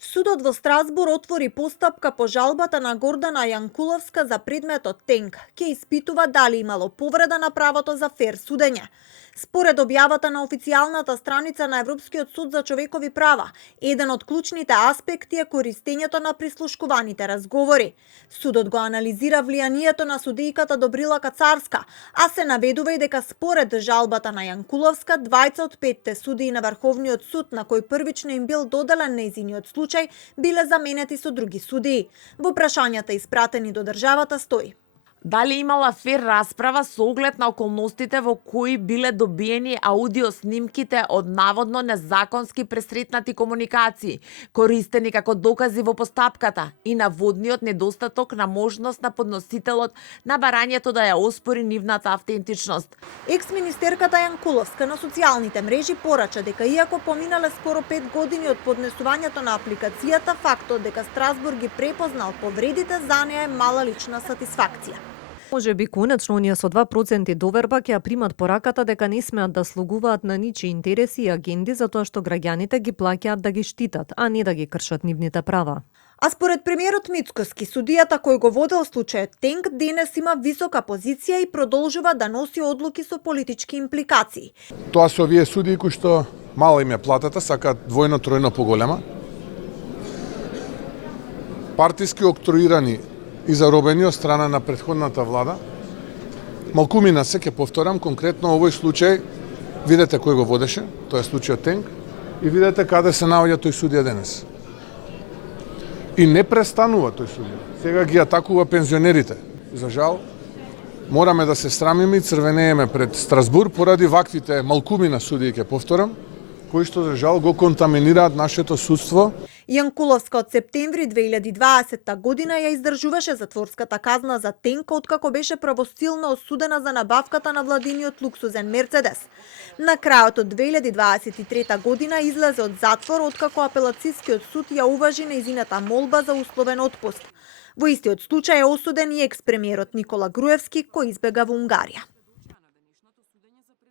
Судот во Страсбур отвори постапка по жалбата на Гордана Јанкуловска за предметот Тенк. Ќе испитува дали имало повреда на правото за фер судење. Според објавата на официјалната страница на Европскиот суд за човекови права, еден од клучните аспекти е користењето на прислушкуваните разговори. Судот го анализира влијанието на судијката Добрила Кацарска, а се наведува и дека според жалбата на Јанкуловска, 20 од 5 судии на Врховниот суд на кој првично им бил доделен нејзиниот случај, биле заменети со други судии. Во прашањата испратени до државата стои: дали имала фер расправа со оглед на околностите во кои биле добиени аудио снимките од наводно незаконски пресретнати комуникации, користени како докази во постапката, и наводниот недостаток на можност на подносителот на барањето да ја оспори нивната автентичност. Екс-министерката Јанкуловска на социјалните мрежи порача дека иако поминале скоро 5 години од поднесувањето на апликацијата, фактот дека Страсбур ги препознал повредите за неа е мала лична сатисфакција. Може би конечно оние со 2% доверба ќе ја примат пораката дека не смеат да слугуваат на ничии интереси и агенди затоа што граѓаните ги плаќаат да ги штитат, а не да ги кршат нивните права. А според премиерот Мицкоски, судијата кој го водел случајот Тенк денес има висока позиција и продолжува да носи одлуки со политички импликации. Тоа се овие судии кои што мала им е платата, сакаат двојно, тројно поголема. Партиски октруирани и заробени од страна на претходната влада. Малкумина се, ќе повторам, конкретно овој случај, видете кој го водеше, тоа е случајот Тенк, и видете каде се наоѓа тој судија денес. И не престанува тој судија. Сега ги атакува пензионерите. За жал, мораме да се срамиме и црвенееме пред Страсбур поради ваквите малкумина судии, ќе повторам, кои што за жал го контаминираат нашето судство. Јанкуловска од септември 2020 година ја издржуваше затворската казна за Тенк откако беше правосилно осудена за набавката на владиниот луксузен Мерцедес. На крајот од 2023 година излезе од затвор откако апелацискиот суд ја уважи нејзината молба за условен отпуст. Во истиот случај е осуден и екс-премиерот Никола Груевски кој избега во Унгарија.